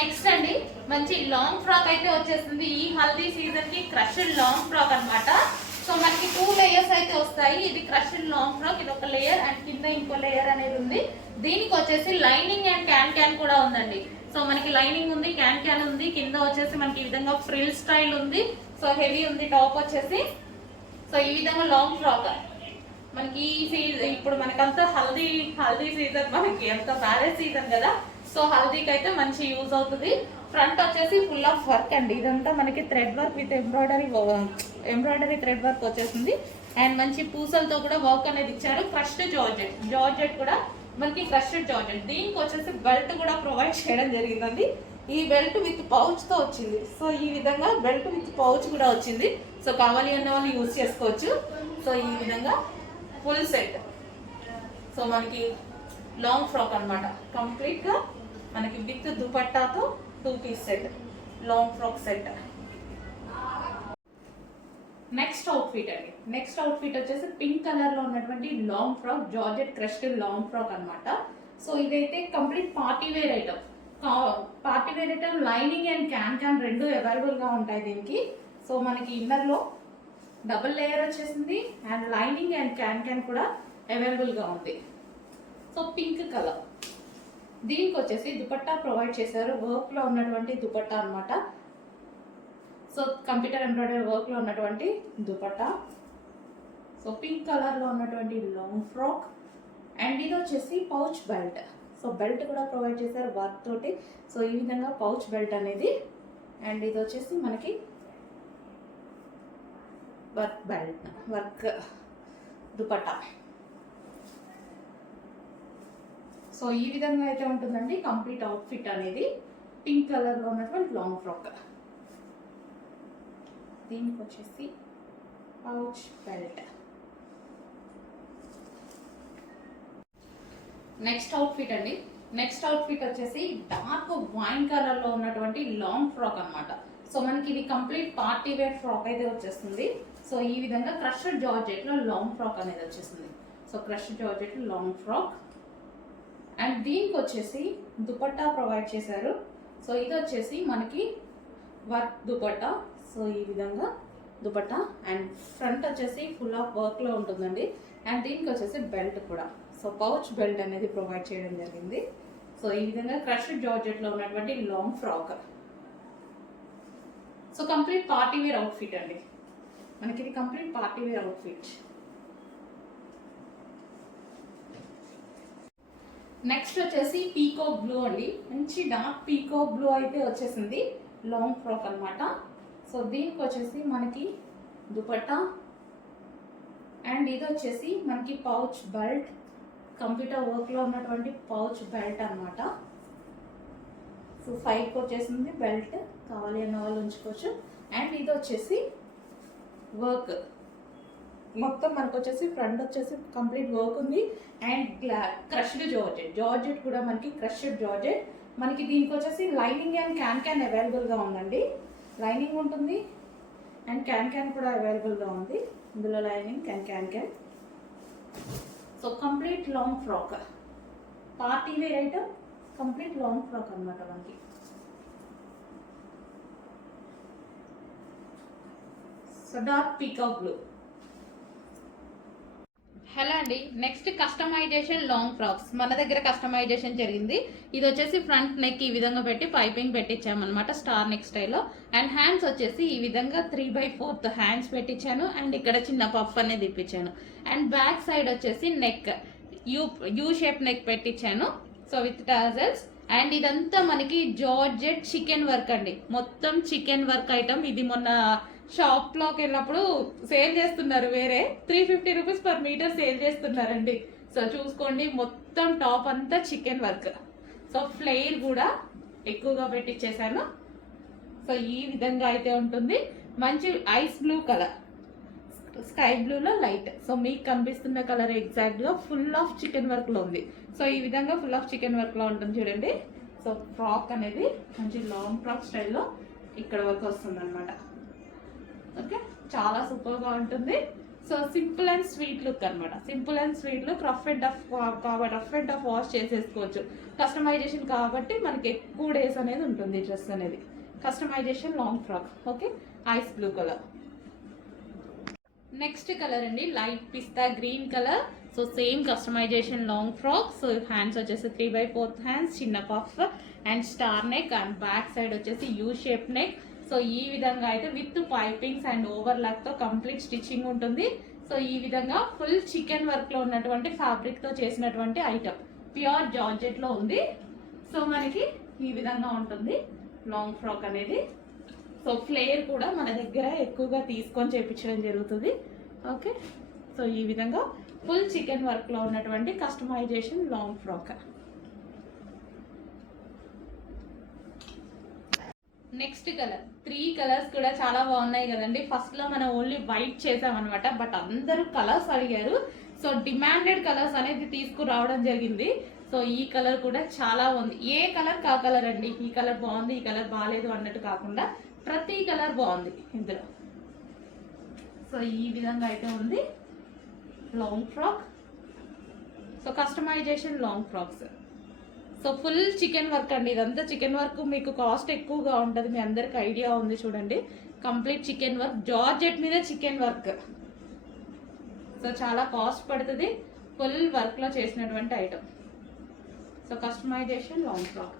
Next అండి మంచి long frock అయితే వచ్చేస్తుంది ఈ హల్దీ సీజన్ కి క్రష్డ్ లాంగ్ ఫ్రాక్ అన్నమాట. సో మనకి 2 లేయర్స్ అయితే వస్తాయి. ఇది క్రష్డ్ లాంగ్ ఫ్రాక్, ఇది ఒక లేయర్ అండ్ కింద ఇంకో లేయర్ అనేది ఉంది. దీనికి వచ్చేసి లైనింగ్ అండ్ క్యాన్ కూడా ఉందండి. సో మనకి లైనింగ్ ఉంది, క్యాన్ ఉంది, కింద వచ్చేసి మనకి ఈ విధంగా ఫ్రిల్ స్టైల్ ఉంది. సో హెవీ ఉంది టాప్ వచ్చేసి. సో ఈ విధంగా లాంగ్ ఫ్రాక్ మనకి ఇప్పుడు మనకంతా హల్దీ సీజన్, మనకి అంత మ్యారేజ్ సీజన్ కదా. సో హల్దీకి అయితే మంచి యూజ్ అవుతుంది. ఫ్రంట్ వచ్చేసి ఫుల్ ఆఫ్ వర్క్ అండి. ఇదంతా మనకి thread work with embroidery thread work వచ్చేసింది. అండ్ మంచి పూసలతో కూడా వర్క్ అనేది ఇచ్చారు. క్రష్డ్ జార్జెట్ కూడా మనకి క్రష్డ్ జార్జెట్. దీనికి వచ్చేసి బెల్ట్ కూడా ప్రొవైడ్ చేయడం జరిగిందండి. ఈ బెల్ట్ విత్ పౌచ్ తో వచ్చింది. సో ఈ విధంగా బెల్ట్ విత్ పౌచ్ కూడా వచ్చింది. సో కావాలి అన్న వాళ్ళు యూజ్ చేసుకోవచ్చు. సో ఈ విధంగా ఫుల్ సెట్. సో మనకి లాంగ్ ఫ్రాక్ అనమాట. కంప్లీట్ గా మనకి విత్ దుపట్టాతో 2 piece set, long frock set. Next outfit అండి. నెక్స్ట్ అవుట్ఫిట్ వచ్చేసి పింక్ కలర్ లో ఉన్నటువంటి long frock, georgette crushed long frock అనమాట. సో ఇదైతే complete party wear item. Lining and can రెండు అవైలబుల్ గా ఉంటాయి దీనికి. సో మనకి ఇన్నర్ లో డబుల్ లేయర్ వచ్చేసింది అండ్ లైనింగ్ అండ్ క్యాన్ కూడా అవైలబుల్ గా ఉంది. So pink colour. దీనికి వచ్చేసి దుపట్టా ప్రొవైడ్ చేశారు. వర్క్ లో ఉన్నటువంటి దుపట్టా అనమాట. సో కంప్యూటర్ ఎంబ్రాయిడరీ వర్క్ లో ఉన్నటువంటి దుపట్టా. సో పింక్ కలర్ లో ఉన్నటువంటి లాంగ్ ఫ్రాక్. అండ్ ఇది వచ్చేసి పౌచ్ బెల్ట్. సో బెల్ట్ కూడా ప్రొవైడ్ చేశారు వర్క్ తోటి. సో ఈ విధంగా పౌచ్ బెల్ట్ అనేది. అండ్ ఇది వచ్చేసి మనకి వర్క్ దుపట్టా. సో ఈ విధంగా అయితే ఉంటుందండి కంప్లీట్ అవుట్ఫిట్ అనేది. పింక్ కలర్ లో ఉన్నటువంటి లాంగ్ ఫ్రాక్. దీనికి వచ్చేసి పౌచ్ బెల్ట్. నెక్స్ట్ అవుట్ఫిట్ అండి. నెక్స్ట్ అవుట్ఫిట్ వచ్చేసి డార్క్ వైన్ కలర్ లో ఉన్నటువంటి లాంగ్ ఫ్రాక్ అన్నమాట. సో మనకి ఇది కంప్లీట్ పార్టీ వేర్ ఫ్రాక్ అయితే వచ్చేస్తుంది. సో ఈ విధంగా క్రష్డ్ జార్జెట్ లో లాంగ్ ఫ్రాక్ అనేది వచ్చేస్తుంది. So crushed georgette long frock. And దీనికి వచ్చేసి దుపట్టా ప్రొవైడ్ చేశారు. సో ఇది వచ్చేసి మనకి వర్క్ దుపట్టా. సో ఈ విధంగా దుపట్టా అండ్ ఫ్రంట్ వచ్చేసి ఫుల్ ఆఫ్ వర్క్ లో ఉంటుందండి. అండ్ దీనికి వచ్చేసి బెల్ట్ కూడా. సో పౌచ్ బెల్ట్ అనేది ప్రొవైడ్ చేయడం జరిగింది. సో ఈ విధంగా క్రష్డ్ జార్జెట్ లో ఉన్నటువంటి long frock. So complete party wear outfit అండి. మనకి ఇది complete party wear outfit. Next వచ్చేసి పీకో బ్లూ అండి. మంచి డార్క్ పీకో బ్లూ అయితే వచ్చేసింది లాంగ్ ఫ్రాక్ అనమాట. సో దీనికి వచ్చేసి మనకి దుపట్టా అండ్ ఇది వచ్చేసి మనకి పౌచ్ బెల్ట్. కంప్యూటర్ వర్క్ లో ఉన్నటువంటి పౌచ్ బెల్ట్ అనమాట. సో 5 వచ్చేసింది బెల్ట్. కావాలి అన్న వాళ్ళు ఉంచుకోవచ్చు. అండ్ ఇది వచ్చేసి వర్క్ మొత్తం మనకు వచ్చేసి ఫ్రంట్ వచ్చేసి కంప్లీట్ వర్క్ ఉంది. అండ్ క్రష్డ్ జార్జెట్ కూడా మనకి క్రష్డ్ జార్జెట్. మనకి దీనికి వచ్చేసి లైనింగ్ అండ్ క్యాన్ అవైలబుల్ గా ఉందండి. లైనింగ్ ఉంటుంది అండ్ క్యాన్ కూడా అవైలబుల్ గా ఉంది. ఇందులో lining can. So complete long frock, party wear item, complete long frock అనమాట మనకి. So dark peacock blue. Hello అండి. Next customisation long frocks. మన దగ్గర కస్టమైజేషన్ జరిగింది. ఇది వచ్చేసి ఫ్రంట్ నెక్ ఈ విధంగా పెట్టి పైపింగ్ పెట్టించామన్నమాట స్టార్ నెక్ స్టైల్లో. అండ్ హ్యాండ్స్ వచ్చేసి ఈ విధంగా 3/4 హ్యాండ్స్ పెట్టించాను. అండ్ ఇక్కడ చిన్న పఫ్ అనేది ఇప్పించాను. అండ్ బ్యాక్ సైడ్ వచ్చేసి నెక్ యూ షేప్ నెక్ పెట్టించాను. So with tassels. అండ్ ఇదంతా మనకి జార్జెట్ చికెన్ వర్క్ అండి. మొత్తం చికెన్ వర్క్ ఐటమ్. ఇది మొన్న షాప్ లోకి వెళ్ళినప్పుడు సేల్ చేస్తున్నారు. వేరే 350 రూపీస్ పర్ మీటర్ సేల్ చేస్తున్నారండి. సో చూసుకోండి, మొత్తం టాప్ అంతా చికెన్ వర్క్. సో ఫ్లేర్ కూడా ఎక్కువగా పెట్టించేసాను. సో ఈ విధంగా అయితే ఉంటుంది. మంచి ఐస్ బ్లూ కలర్, స్కై బ్లూలో లైట్. సో మీకు కనిపిస్తున్న కలర్ ఎగ్జాక్ట్ గా ఫుల్ ఆఫ్ చికెన్ వర్క్ లో ఉంది. సో ఈ విధంగా ఫుల్ ఆఫ్ చికెన్ వర్క్ లో ఉంటుంది చూడండి. సో ఫ్రాక్ అనేది మంచి లాంగ్ ఫ్రాక్ స్టైల్లో ఇక్కడ వరకు వస్తుంది అనమాట. ఓకే, చాలా సూపర్ గా ఉంటుంది. So simple and sweet look అనమాట. Simple and sweet look, rough and tough కాబట్టి రఫ్ అండ్ టఫ్ వాష్ చేసేసుకోవచ్చు. కస్టమైజేషన్ కాబట్టి మనకి ఎక్కువ డేస్ అనేది ఉంటుంది డ్రెస్ అనేది. Customisation long frock. Okay, ice blue colour. Next colour అండి light pista green colour. So same customisation long frock. So hands వచ్చేసి 3/4 హ్యాండ్స్, చిన్న puff and star neck and back side వచ్చేసి యూ షేప్ నెక్. సో ఈ విధంగా అయితే with pipings and overlock తో complete stitching ఉంటుంది. So ఈ విధంగా ఫుల్ చికెన్ వర్క్ లో ఉన్నటువంటి ఫ్యాబ్రిక్ తో చేసినటువంటి ఐటమ్, ప్యూర్ జార్జెట్ లో ఉంది. సో మనకి ఈ విధంగా ఉంటుంది లాంగ్ ఫ్రాక్ అనేది. సో ఫ్లేర్ కూడా మన దగ్గర ఎక్కువగా తీసుకొని చేయించడం జరుగుతుంది. ఓకే, సో ఈ విధంగా ఫుల్ చికెన్ వర్క్ లో ఉన్నటువంటి customisation long frock. Next colour, 3 colours కూడా చాలా బాగున్నాయి కదండి. ఫస్ట్ లో మనం ఓన్లీ వైట్ చేసామన్నమాట, బట్ అందరూ కలర్స్ అడిగారు. సో డిమాండెడ్ కలర్స్ అనేది తీసుకురావడం జరిగింది. సో ఈ కలర్ కూడా చాలా బాగుంది. ఏ కలర్ కా కలర్ అండి, ఈ కలర్ బాగుంది ఈ కలర్ బాగాలేదు అన్నట్టు కాకుండా ప్రతి కలర్ బాగుంది ఇందులో. సో ఈ విధంగా అయితే ఉంది long frock. So customisation long frocks. So full chikan work అండి, ఇదంతా చికెన్ వర్క్. మీకు కాస్ట్ ఎక్కువగా ఉంటుంది, మీ అందరికి ఐడియా ఉంది చూడండి. కంప్లీట్ చికెన్ వర్క్, జార్జెట్ మీద చికెన్ వర్క్. సో చాలా కాస్ట్ పడుతుంది, ఫుల్ వర్క్ లో చేసినటువంటి item. So customisation long frock.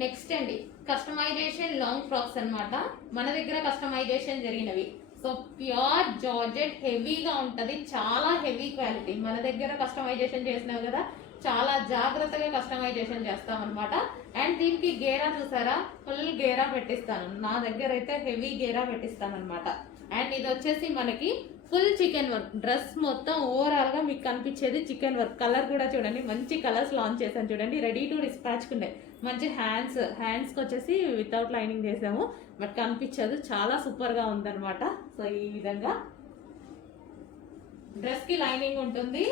Next అండి కస్టమైజేషన్ లాంగ్ ఫ్రాక్స్ అన్నమాట. మన దగ్గర కస్టమైజేషన్ జరిగినవి. సో ప్యూర్ జార్జెట్, హెవీగా ఉంటుంది, చాలా హెవీ క్వాలిటీ. మన దగ్గర కస్టమైజేషన్ చేసినావు కదా, చాలా జాగ్రత్తగా కస్టమైజేషన్ చేస్తాం అనమాట. అండ్ దీనికి గేరా చూసారా, ఫుల్ గేరా పెట్టిస్తాను. నా దగ్గర అయితే హెవీ గేరా పెట్టిస్తాను అనమాట. అండ్ ఇది వచ్చేసి మనకి ఫుల్ చికెన్ వర్క్. డ్రెస్ మొత్తం ఓవరాల్ గా మీకు కనిపించేది చికెన్ వర్క్. కలర్ కూడా చూడండి, మంచి కలర్స్ లాంచ్ చేశాను చూడండి, రెడీ టు డిస్పాచ్ కుండే. మంచి హ్యాండ్స్ కి వచ్చేసి వితౌట్ లైనింగ్ చేసాము, బట్ కనిపించదు, చాలా సూపర్ గా ఉందన్నమాట. సో ఈ విధంగా డ్రెస్ కి లైనింగ్ ఉంటుంది,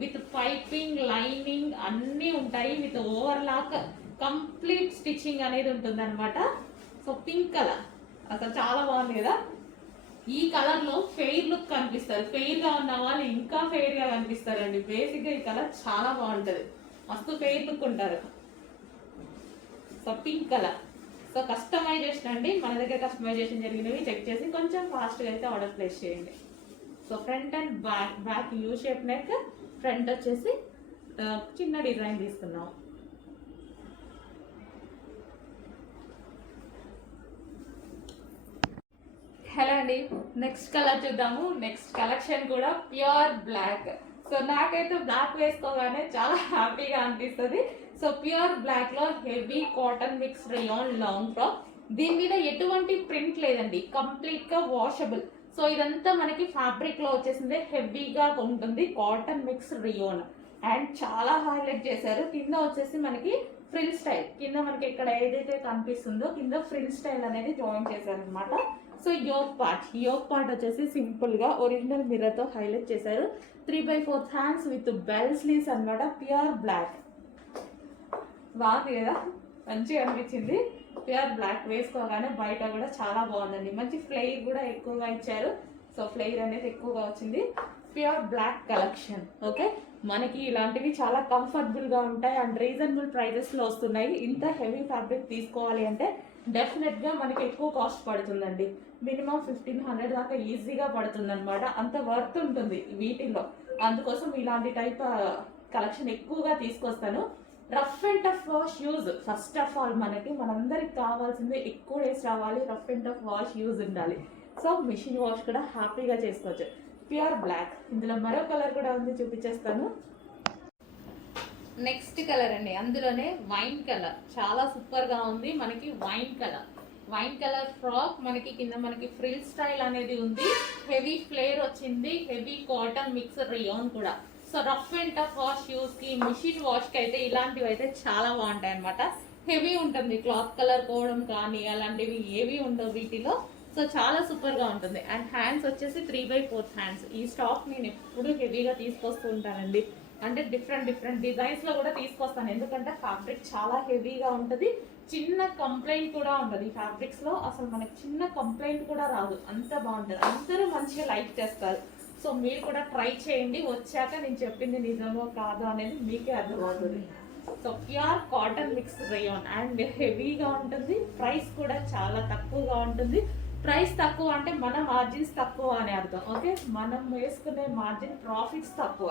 విత్ పైపింగ్ లైనింగ్ అన్నీ ఉంటాయి, విత్ ఓవర్లాక్ కంప్లీట్ స్టిచ్చింగ్ అనేది ఉంటుంది అనమాట. సో పింక్ కలర్ అసలు చాలా బాగుంది కదా. ఈ కలర్ లో ఫెయిర్ లుక్ కనిపిస్తారు, ఫెయిర్ గా ఉన్న వాళ్ళు ఇంకా ఫెయిర్ గా కనిపిస్తారండి. బేసిక్ గా ఈ కలర్ చాలా బాగుంటది, మస్తు ఫెయిర్ లుక్ ఉంటారు. So pink colour. So customisation అండి, మన దగ్గర కస్టమైజేషన్ జరిగినవి చెక్ చేసి కొంచెం ఫాస్ట్ గా అయితే ఆర్డర్ ప్లేస్ చేయండి. So front and back you shape neck. Front వచ్చేసి చిన్న డిజైన్ తీసుకున్నాం. హలో అండి, నెక్స్ట్ కలర్ చూద్దాము. నెక్స్ట్ కలెక్షన్ కూడా ప్యూర్ బ్లాక్. సో నాకైతే బ్లాక్ వేసుకోగానే చాలా హ్యాపీగా అనిపిస్తుంది. సో ప్యూర్ బ్లాక్ లో heavy cotton mix rayon long frock. దీని మీద ఎటువంటి ప్రింట్ లేదండి, కంప్లీట్ గా వాషబుల్. సో ఇదంతా మనకి ఫ్యాబ్రిక్ లో వచ్చేసింది, హెవీగా ఉంటుంది, కాటన్ మిక్స్ రియోన్. అండ్ చాలా హైలైట్ చేశారు. కింద వచ్చేసి మనకి ఫ్రిల్ స్టైల్, కింద మనకి ఇక్కడ ఏదైతే కనిపిస్తుందో కింద ఫ్రిల్ స్టైల్ అనేది జాయిన్ చేశారు అనమాట. సో యోక్ పార్ట్ వచ్చేసి సింపుల్ గా ఒరిజినల్ మిర్రర్ తో హైలైట్ చేశారు. 3/4 హ్యాండ్స్ విత్ బెల్ స్లీవ్స్ అనమాట. ప్యూర్ బ్లాక్, బాగుంది కదా, మంచిగా అనిపించింది. ప్యూర్ బ్లాక్ వేసుకోగానే బయట కూడా చాలా బాగుందండి. మంచి ఫ్లేర్ కూడా ఎక్కువగా ఇచ్చారు. సో ఫ్లేర్ అనేది ఎక్కువగా వచ్చింది. Pure black collection. ఓకే, మనకి ఇలాంటివి చాలా కంఫర్టబుల్ గా ఉంటాయి అండ్ రీజనబుల్ ప్రైజెస్ లో వస్తున్నాయి. ఇంత హెవీ ఫ్యాబ్రిక్ తీసుకోవాలి అంటే డెఫినెట్ గా మనకి ఎక్కువ కాస్ట్ పడుతుందండి. మినిమం 1500 దాకా ఈజీగా పడుతుంది అనమాట. అంత వర్త్ ఉంటుంది వీటిల్లో. అందుకోసం ఇలాంటి టైప్ కలెక్షన్ ఎక్కువగా తీసుకొస్తాను. Rough and tough wash use. First of all మనందరికి కావాల్సింది ఎక్కువ డేస్ రావాలి, rough and tough wash use ఉండాలి. సో మిషన్ వాష్ కూడా హ్యాపీగా చేసుకోవచ్చు. Pure black. ఇందులో మరో కలర్ కూడా ఉంది, చూపించేస్తాను. నెక్స్ట్ కలర్ అండి, అందులోనే వైన్ కలర్. చాలా సూపర్ గా ఉంది మనకి. Wine colour frock. మనకి కింద మనకి ఫ్రిల్ స్టైల్ అనేది ఉంది, హెవీ ఫ్లేర్ వచ్చింది, హెవీ కాటన్ మిక్స్ రియాన్ కూడా. So rough and tough wash use కి, మిషన్ వాష్ కి అయితే ఇలాంటివి అయితే చాలా బాగుంటాయి అనమాట. హెవీ ఉంటుంది, క్లాత్ కలర్ పోవడం కానీ అలాంటివి ఏవి ఉండవు వీటిలో. సో చాలా సూపర్ గా ఉంటుంది. అండ్ హ్యాండ్స్ వచ్చేసి 3/4 హ్యాండ్స్. ఈ స్టాక్ నేను ఎప్పుడు హెవీగా తీసుకొస్తూ ఉంటానండి. అంటే డిఫరెంట్ డిజైన్స్ లో కూడా తీసుకొస్తాను, ఎందుకంటే ఫ్యాబ్రిక్ చాలా హెవీగా ఉంటుంది. చిన్న కంప్లైంట్ కూడా ఉండదు ఈ ఫ్యాబ్రిక్స్ లో, అసలు మనకి చిన్న కంప్లైంట్ కూడా రాదు, అంత బాగుంటుంది. అందరూ మంచిగా లైక్ చేస్తారు. సో మీరు కూడా ట్రై చేయండి, వచ్చాక నేను చెప్పింది నిజమో కాదో అనేది మీకే అర్థమవుతుంది. So pure cotton mix rayon and హెవీగా ఉంటుంది, ప్రైస్ కూడా చాలా తక్కువగా ఉంటుంది. ప్రైస్ తక్కువ అంటే మన మార్జిన్స్ తక్కువ అని అర్థం. ఓకే, మనం వేసుకునే మార్జిన్ ప్రాఫిట్స్ తక్కువ,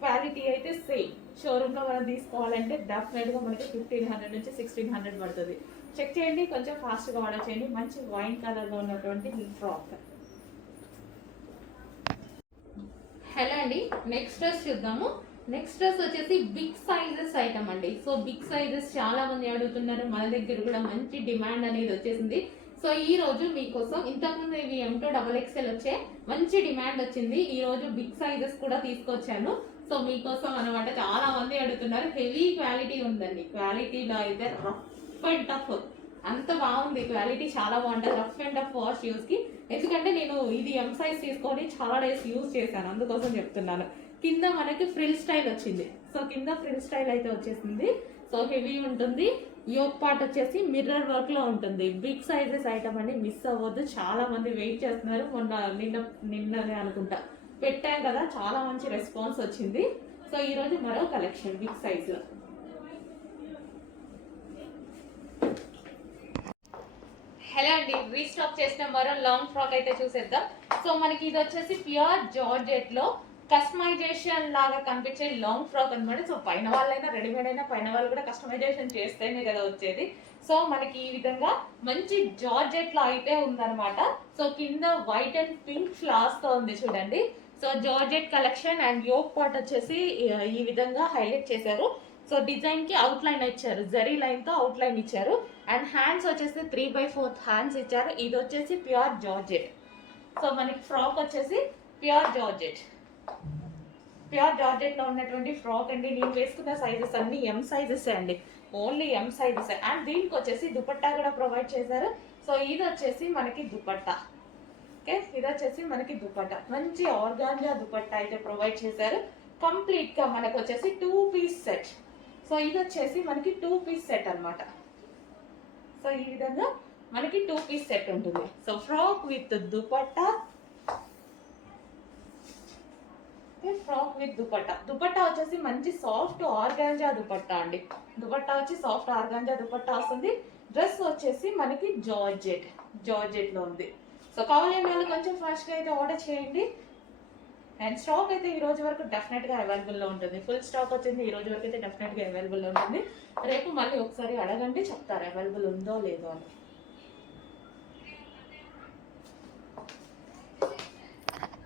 క్వాలిటీ అయితే సేమ్. షోరూంలో మనం తీసుకోవాలంటే డెఫినెట్గా మనకి 1500 నుంచి 1600 పడుతుంది. చెక్ చేయండి, కొంచెం ఫాస్ట్గా ఆర్డర్ చేయండి. మంచి వైన్ కలర్గా ఉన్నటువంటి ఫ్రాక్. హలో అండి, నెక్స్ట్ డ్రెస్ చూద్దాము. నెక్స్ట్ డ్రెస్ వచ్చేసి బిగ్ సైజెస్ ఐటమ్ అండి. సో బిగ్ సైజెస్ చాలా మంది అడుగుతున్నారు, మన దగ్గర కూడా మంచి డిమాండ్ అనేది వచ్చేసింది. సో ఈ రోజు మీకోసం, ఇంతకుముందు ఇవి M2 XXL వచ్చే మంచి డిమాండ్ వచ్చింది, ఈ రోజు బిగ్ సైజెస్ కూడా తీసుకొచ్చాను. సో మీకోసం అనమాట, చాలా మంది అడుగుతున్నారు. హెవీ క్వాలిటీ ఉందండి, క్వాలిటీలో అయితే రఫ్ అండ్ టఫ్ అంత బాగుంది, క్వాలిటీ చాలా బాగుంటుంది. Rough and tough wash use కి, ఎందుకంటే నేను ఇది M సైజ్ తీసుకొని చాలా డేస్ యూజ్ చేశాను, అందుకోసం చెప్తున్నాను. కింద మనకి ఫ్రిల్ స్టైల్ వచ్చింది, సో కింద ఫ్రిల్ స్టైల్ అయితే వచ్చేసింది. సో హెవీ ఉంటుంది. యోక్ పార్ట్ వచ్చేసి మిర్రర్ వర్క్ లో ఉంటుంది. బిగ్ సైజెస్ ఐటమ్ అండి, మిస్ అవ్వద్దు. చాలా మంది వెయిట్ చేస్తున్నారు, నిన్ననే అనుకుంటా పెట్టాం కదా, చాలా మంచి రెస్పాన్స్ వచ్చింది. సో ఈ రోజు మరో కలెక్షన్ బిగ్ సైజ్ లో. హలో అండి, రీస్టాక్ చేసిన మరో లాంగ్ ఫ్రాక్ అయితే చూసేద్దాం. సో మనకి ఇది వచ్చేసి ప్యూర్ జార్జెట్ లో కస్టమైజేషన్ లాగా కనిపించే లాంగ్ ఫ్రాక్ అనమాట. సో పైన వాళ్ళైనా రెడీమేడ్ అయినా పైన వాళ్ళు కూడా కస్టమైజేషన్ చేస్తేనే కదా వచ్చేది. సో మనకి ఈ విధంగా మంచి జార్జెట్ లో అయితే ఉందన్నమాట. సో కింద వైట్ అండ్ పింక్ ఫ్లవర్స్ తో ఉంది చూడండి. So georgette collection and yoke part వచ్చేసి ఈ విధంగా హైలైట్ చేశారు. సో డిజైన్ కి అవుట్ లైన్ ఇచ్చారు, జరీ లైన్ తో అవుట్ లైన్ ఇచ్చారు. అండ్ హ్యాండ్స్ వచ్చేసి 3/4 హ్యాండ్స్ ఇచ్చారు. ఇది వచ్చేసి ప్యూర్ జార్జెట్. సో మనకి ఫ్రాక్ వచ్చేసి ప్యూర్ జార్జెట్ లో ఉన్నటువంటి ఫ్రాక్ అండి. నేను వేసుకున్న సైజెస్ అన్ని M సైజెస్ అండి, ఓన్లీ M సైజెస్. అండ్ దీనికి వచ్చేసి దుపట్టా కూడా ప్రొవైడ్ చేశారు. సో ఇది వచ్చేసి మనకి దుపట్టా. ఓకే, ఇది వచ్చేసి మనకి దుపట్టా, మంచి ఆర్గాంజా దుపట్టా అయితే ప్రొవైడ్ చేశారు. కంప్లీట్ గా మనకు వచ్చేసి 2 పీస్ సెట్. సో ఇది వచ్చేసి మనకి 2 పీస్ సెట్ అనమాట. సో ఈ విధంగా మనకి 2 పీస్ సెట్ ఉంటుంది. So frock with dupatta, frock with dupatta. Dupatta వచ్చేసి మంచి సాఫ్ట్ ఆర్గాంజా దుపట్టా అండి. దుపట్టా వచ్చి సాఫ్ట్ ఆర్గాంజా దుపట్టా వస్తుంది. డ్రెస్ వచ్చేసి మనకి జార్జెట్ లో ఉంది. సో కావాలని వాళ్ళు కొంచెం ఫాస్ట్ గా అయితే ఆర్డర్ చేయండి. అండ్ స్టాక్ అయితే ఈ రోజు వరకు డెఫినెట్ గా అవైలబుల్ లో ఉంటుంది. ఫుల్ స్టాక్ వచ్చింది, ఈ రోజు వరకు అయితే డెఫినెట్ గా అవైలబుల్ లో ఉంటుంది. రేపు మళ్ళీ ఒకసారి అడగండి, చెప్తారు అవైలబుల్ ఉందో లేదో అని.